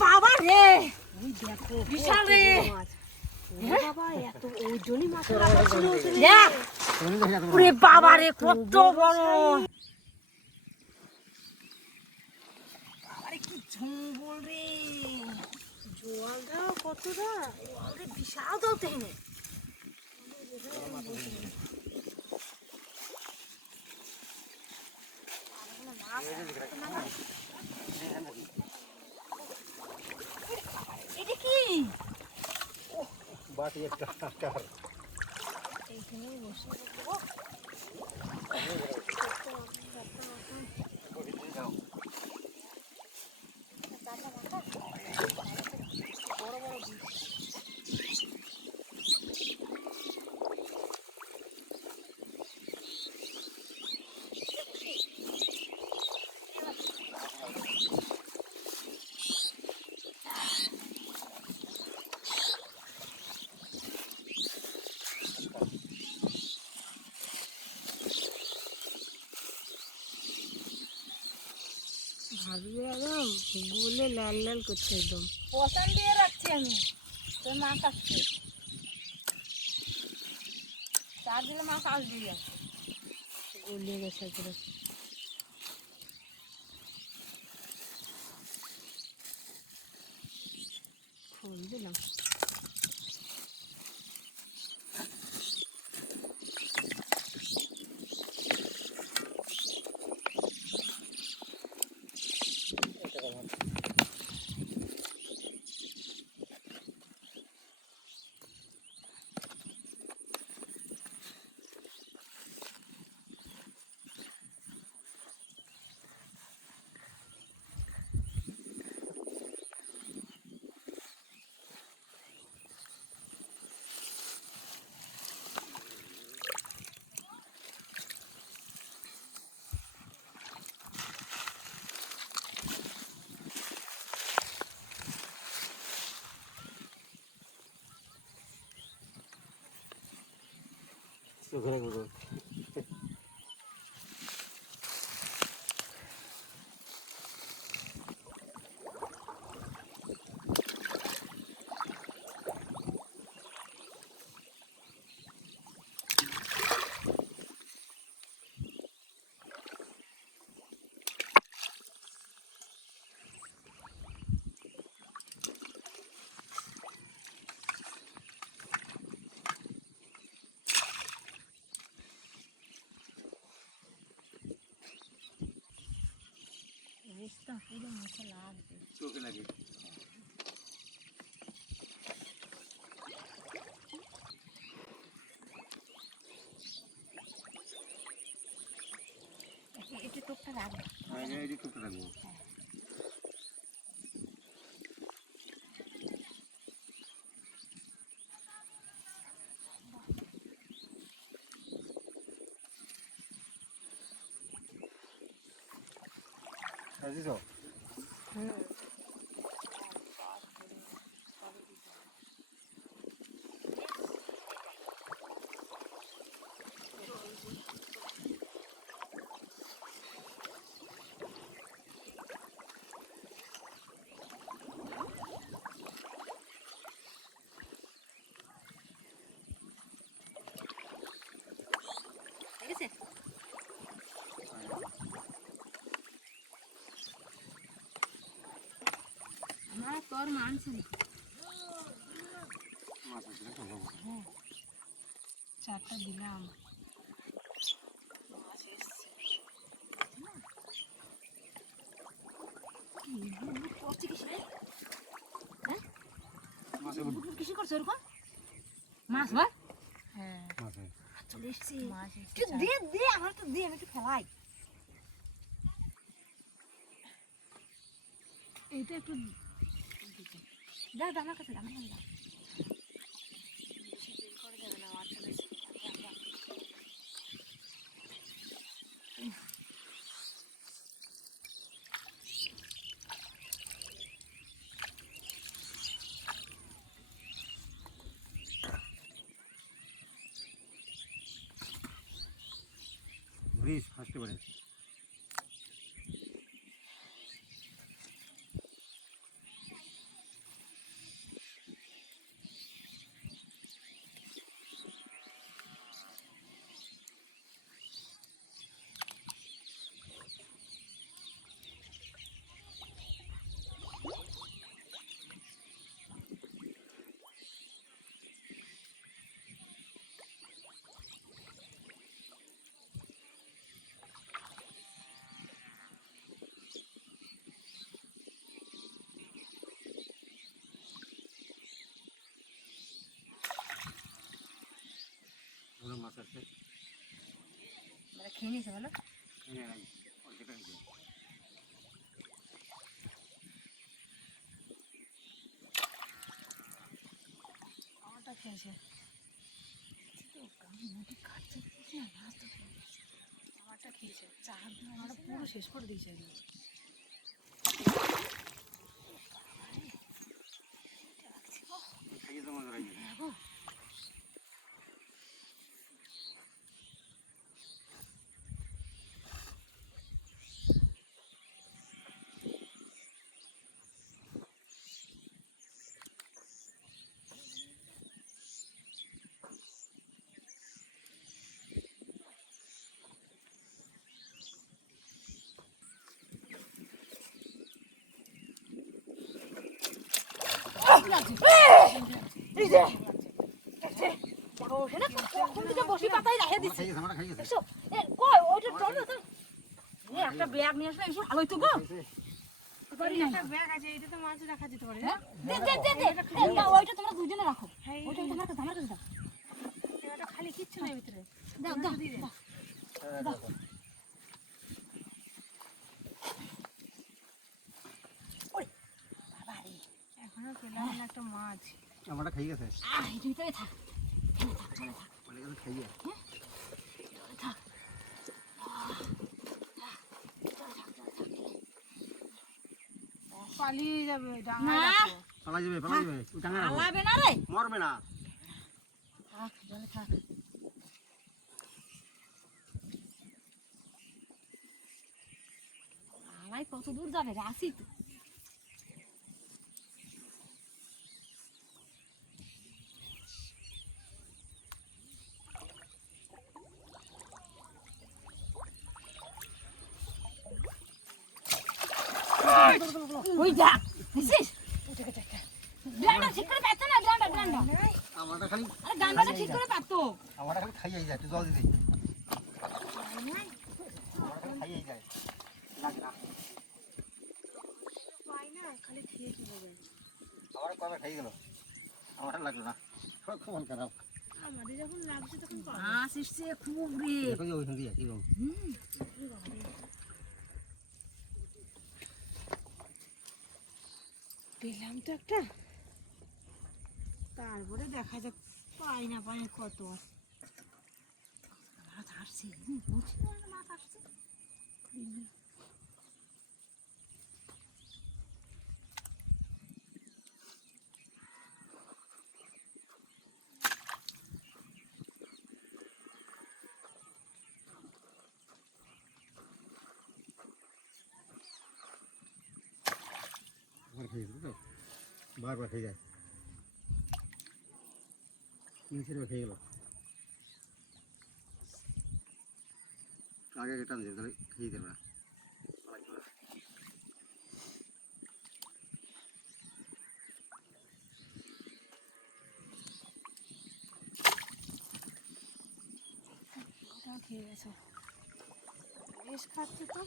বাবা রে বিশাল রে বাবা রে কত বড় কি জঙ্গল রে জলটা কতটা বিশাল তো তেনে এটা কি বাটি একটা আকার এইখানে বসে ভাবিয়ে একদম বলে লাল লাল করছে একদম পছন্দ দিয়ে রাখছি আমি তোর মা কাটছে চার দিলে মা আসবেই আছে গলিয়ে গেছে করে ফোন দিলাম চোখে রাখবো চোখে লাগে এটা টোপটা রাখবো এই টুকটা রাখবো বুঝছো হুম ঠিক আছে আমার তোর মানছে চারটা দিলাম কিসে করছো এরকম মাছ ভাই হ্যাঁ চলে এসছি দে দে আমার তো দে আমি একটু ফেলাই এইটা একটু দাও আমার কাছে আমার কাছে দাও বেশি দেরি করে যাবে না মাছ চলে এসছি ব্রিজ ফার্স্টে বারে মাছ আছে মানে খেয়ে নিয়েছে বলো আমারটা খেয়েছে আমারটা খেয়েছে চার দিন আমার পুরো শেষ করে দিয়েছে খাইয়ে তো মজা লাগে একটা ব্যাগ নিয়ে আসলে এসে ভালোই তো গো একটা ব্যাগ আছে, এটা তো মাছ রাখা যেতে পারে না? ওইটা তোমরা দুজনে রাখো ওইটা তোমার কাছে দাও এটা খালি কিচ্ছু নেই ভিতরে। দাও দাও দাও এখনো পেলাম না একটা মাছ। আমারটা খাইয়ে গেছে এই ভিতরে থাক চলে থাক বলে গেছে খাইয়ে চলে থাক পালিয়ে যাবে না ডাঙায় রাখো। পালা যাবে ওই টাঙ্গা রাখো পালাবে না রে মরবে না থাক চলে থাক আলাই কত দূর যাবে রে আসি তো ওই যা দিছিস ডান্ডা ঠিক করে পাতো না ডান্ডা আমারটা খালি আরে ডান্ডাটা ঠিক করে পাতো আমারটা খালি খাইয়ে যায় একটু জল দিতে আমারটা খাইয়ে যায় লাগে না পাই না, খালি খেয়ে চলে যায়। আমার কবে খাইয়ে গেল আমারটা লাগলো না খুব খারাপ আমাদের যখন লাগছে তখন পাবো। মাছ এসছে খুব রে দেখো যে ওইখান দিয়ে এবং পেলাম তো একটা, তারপরে দেখা যাক পাই না পাই কত। মাছ আসছে বুঝছি না মাছ আসছে আমার খেয়ে তো বারবার খেয়ে যায় তিন চারবার খেয়ে গেল আগে টান দিয়ে তাহলে খেয়ে দেবে না খেয়ে গেছে, বেশ খাচ্ছে তো।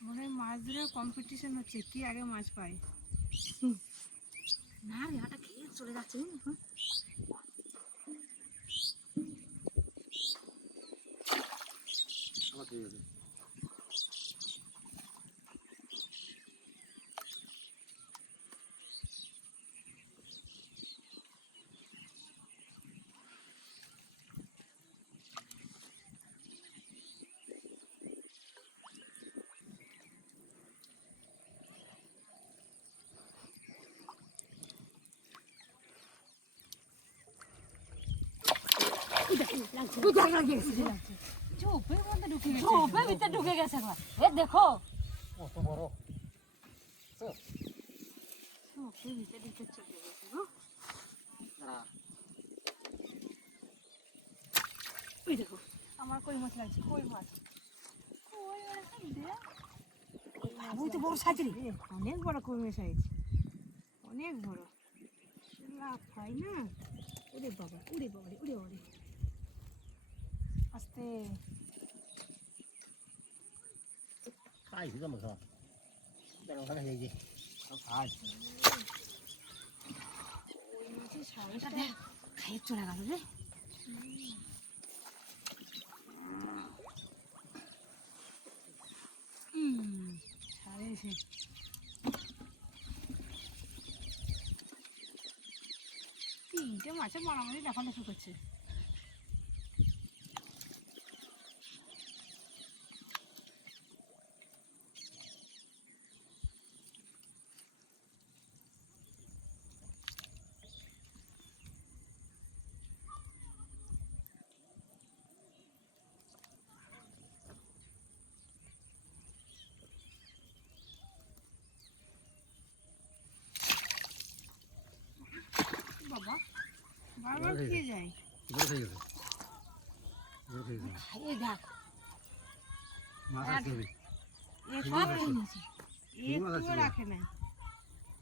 মনে হয় মাছ ধরার কম্পিটিশন হচ্ছে, কি আগে মাছ পায়। না রে হাটা খেয়ে চলে যাচ্ছে আমার খেয়ে গেছে ওই দেখ লাগছে চোপের মধ্যে ঢুকে গেছে ঝোপের ভিতরে ঢুকে গেছে একবার এ দেখো কত বড় চোপের ভিতরে ঢুকে চলে গেছে গো ওই দেখো আমার কই মাছ লাগছে কই মাছ ওই তো বড় সাইজ রে অনেক বড় কই সাইজ অনেক বড় লাভ হয় না ওরে বাবা ওরে বাবা ওরে বাবা আস্তে খাই শুধু আমরা খাওয়া ওখানে এই যে খাই ওই মাছের সাইজটা দেখ খাইয়ে চলে গেল রে সাইজ তিনটে মাছের মারামারি লাফালাফি করছে বাবা বারবার খেয়ে যায় এগুলো খেয়ে গেছে এগুলো খেয়ে গেছে খাইয়ে দেখ মাছ আছে হেবি এ সব খেয়ে নিয়েছে একটুও রাখে না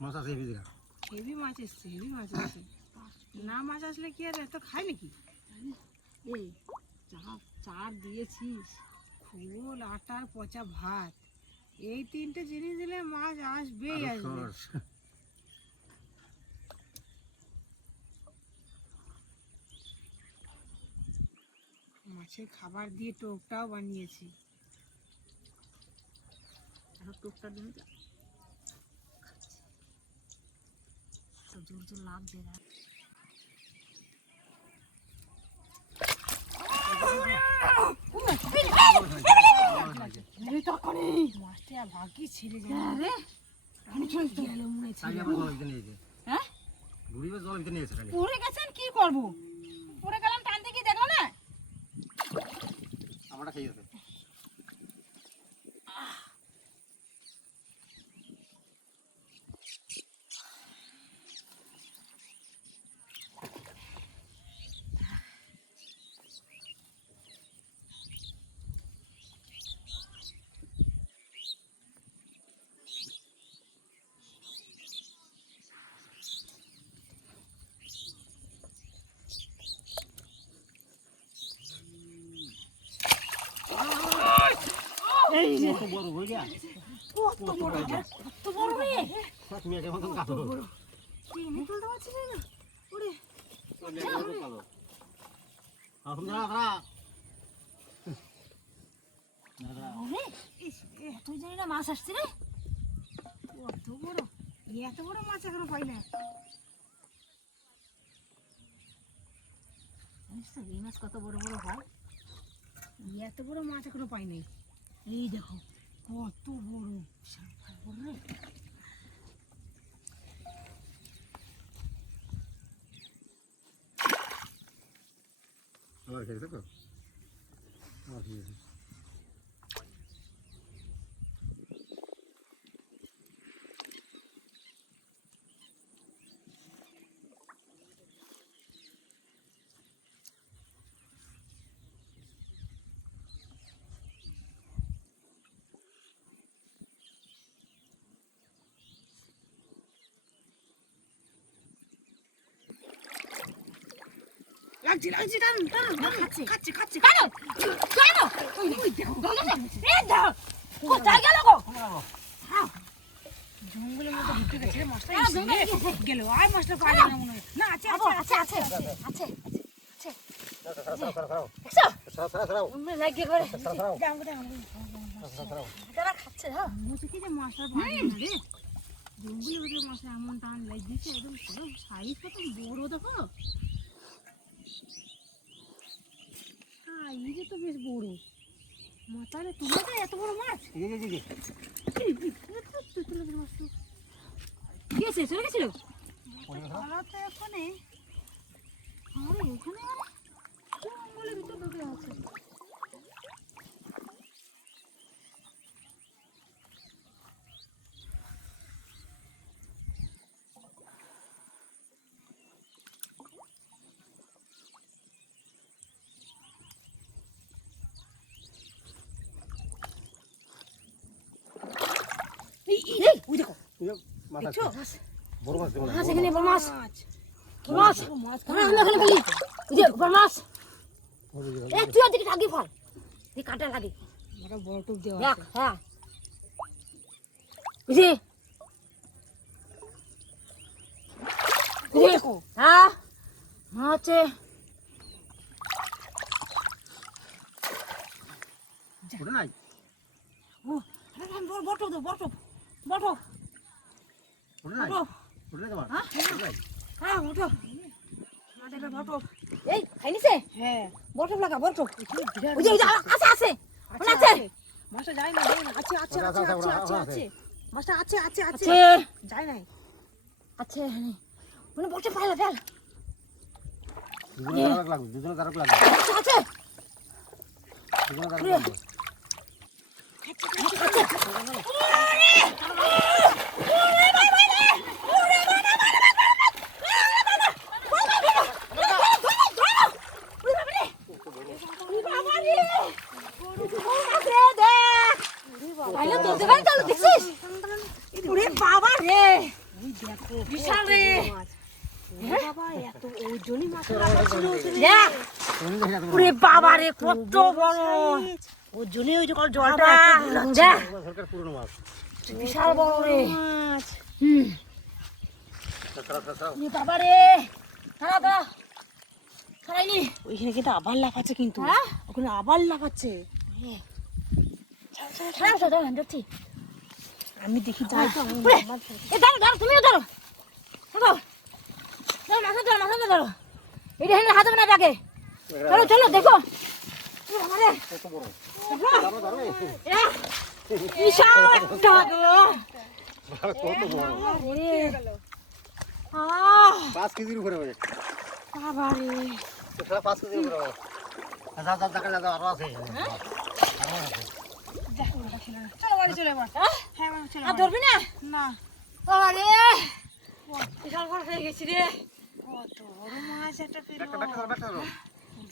মাছ আছে হেবি দেখা হেভি মাছ এসছে হেভি মাছ এসছে না মাছ আসলে কি আর এত খায় নাকি এই চার দিয়েছিস খোল আটার পচা ভাত এই তিনটে জিনিস দিলে মাছ আসবেই আসবে মাছের খাবার দিয়ে টোপটাও বানিয়েছি এখন টোপটা দিন তো জোর জোর লাগছে না মাছটা আর ভাগ্যি ছেড়ে যায় রে আমি চলতে গেল মনে হচ্ছে তাই আমরা জল ভিতরে নিয়েছে হ্যাঁ বুড়িবে জল ভিতরে নিয়েছে খালি পড়ে গেছেন কি করব পড়ে গেলাম টানতে কি দেখো না আমরা খেয়ে গেছে এই যে কত বড় হয়ে গেল কত বড় রে সব মেয়ে কেমন কাটো টেনে তুলতে পারছি না ওরে এখন দাঁড়া ওরে ইস এ তুই জানি না মাছ আসছে রে কত বড় এত বড় মাছ এখনো পাই না জানিস তো এই মাছ কত বড় বড় হয় এত বড় মাছ এখনো পাই নাই এই দেখো কত বড় বড় রে আমার খেয়ে গেছে তো আমার খেয়ে গেছে লাগছে লাগছে টানুন টানুন খাচ্ছে খাচ্ছে খাচ্ছে কেন কেন ওই দেখো গেল না এ দাও কোথায় গেল গো জঙ্গলের মধ্যে ঢুকে গেছে রে মাছটা হ্যাঁ, জঙ্গলে গেছে। গেল আর মাছটা পাওয়া যায় না মনে হয় না আছে আবো আছে আছে আছে আছে আছে সরাও দেখছো সরাও উমরে লাগিয়ে করে সরাও সরাও তারা খাচ্ছে হ্যাঁ বলছে কি যে মাছটা পাওয়া যায় না রে জঙ্গলের মধ্যে মাছটা এমন টান লাগিয়েছে একদম সাইজ কত বড় দেখো সাইজে তো বেশ বড় মাথায় তুলে দেয় এত বড় মাছ এই যে কি আছে চলে গেছিল তো এখানে আরে ওখানে জঙ্গলের ভিতর ঢুকে আছে। ওই দেখো মাছ দেখছো আছে বড় মাছ দেবো না মাছ এখানে বড় মাছ মাছ বড় মাছ হ্যাঁ আমরা এখানে বলি ওই যে বড় মাছ এই তুই ওদিকে আগে ফল এই কাঁটা লাগে একটা বড় টোপ দেওয়া দেখ আছে হ্যাঁ বুঝি দেখো হ্যাঁ মাছ ওটা নাই ও বড় টোপ বড় টোপ ওটা নাই বড় ওটা নাই তোমার হ্যাঁ ওটা নাই হ্যাঁ বড় টোপ আমাদের বড় টোপ এই খাইনিছে হ্যাঁ বড় টোপ লাগা বড় টোপ বিরাট ওই যে আছে মনে আছে মাছটা যায় না যায় না আছে আছে আছে আছে আছে আছে মাছটা আছে আছে আছে আছে যায় নাই আছে মানে বড় টোপ পাইলা ফেল দুজনে তারক লাগবে আছে আছে দুজনে তারক লাগবে বাবা রে ওই দেখো বিশাল রে বাবা এত ওজনই মাছ ছিল ওরে বাবা রে কত বড় ওজনই ওই যে জলটা দেখ সরকার পুরনো মাছ বিশাল বড় রে মাছ ওরে বাবা রে খারাপ খারাইনি ওইখানে কিন্তু আবার লাফাচ্ছে কিন্তু হ্যাঁ? ওখানে আবার লাফাচ্ছে খারাপ তো দাঁড়ান দেখছি আমি দেখি যাই তো ওরে, এ দাঁড়ো তুমিও দাঁড়ো দাঁড়ো মাথা ধরো এটা হেনে হাতে না ব্যাগে চলো দেখো ওরে বাবা রে কত বড় এ, বিশাল একটা গো। কত বড় ওরে, 5 কেজির উপরে হবে বাবা রে এটা 5 কেজির উপরে হবে দাদা দাদা কালে দাদা আরো আছে চলো বাড়ি চলে এবার হ্যাঁ? হ্যাঁ বাড়ি চলে আর ধরবি না না বাবা রে বিশাল বড় হয়ে গেছি রে কত বড় মাছ একটা পেল ব্যাগটা ধরো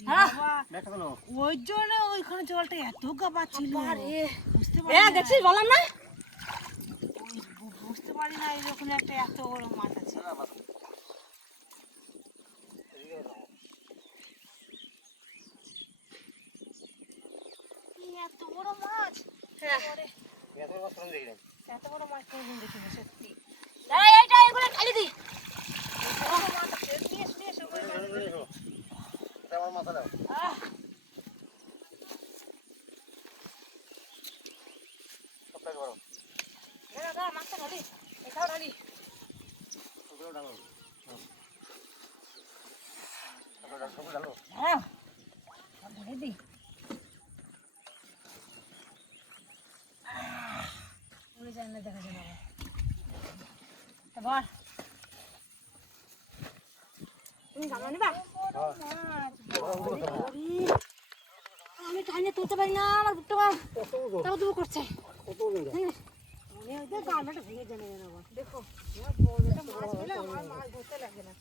হ্যাঁ ব্যাগটা ধরো ওই জন্য ওইখানে জলটা এত গাবা ছিল আরে বুঝতে এ পারি দেখছিস বললাম না বুঝতে পারি না এরকম একটা এত বড় মাছ আছে এত বড় মাছ হ্যাঁ এত মাছ কোন দেখি এত বড় মাছ কোনদিন দেখিনি সত্যি দাঁড়া এইটা এগুলো খালি দি আমার মাথা দাও সবটাকে বড় দাঁড়া মাছটা ঢালি এটাও ঢালি ওগুলো ডালো সব ডালো হ্যাঁ ঢেলে দি উড়ে যায় না দেখা যায় না এবার তুমি গামলা নিবা আমি টাইনে তুলতে পারি না আমার বুকটা তাও দুবো করছে কত দিন মনে হয় যে গামলাটা ভেঙে জানে না আবার দেখো মাছ পেলে আমার মাছ ধরতে লাগে না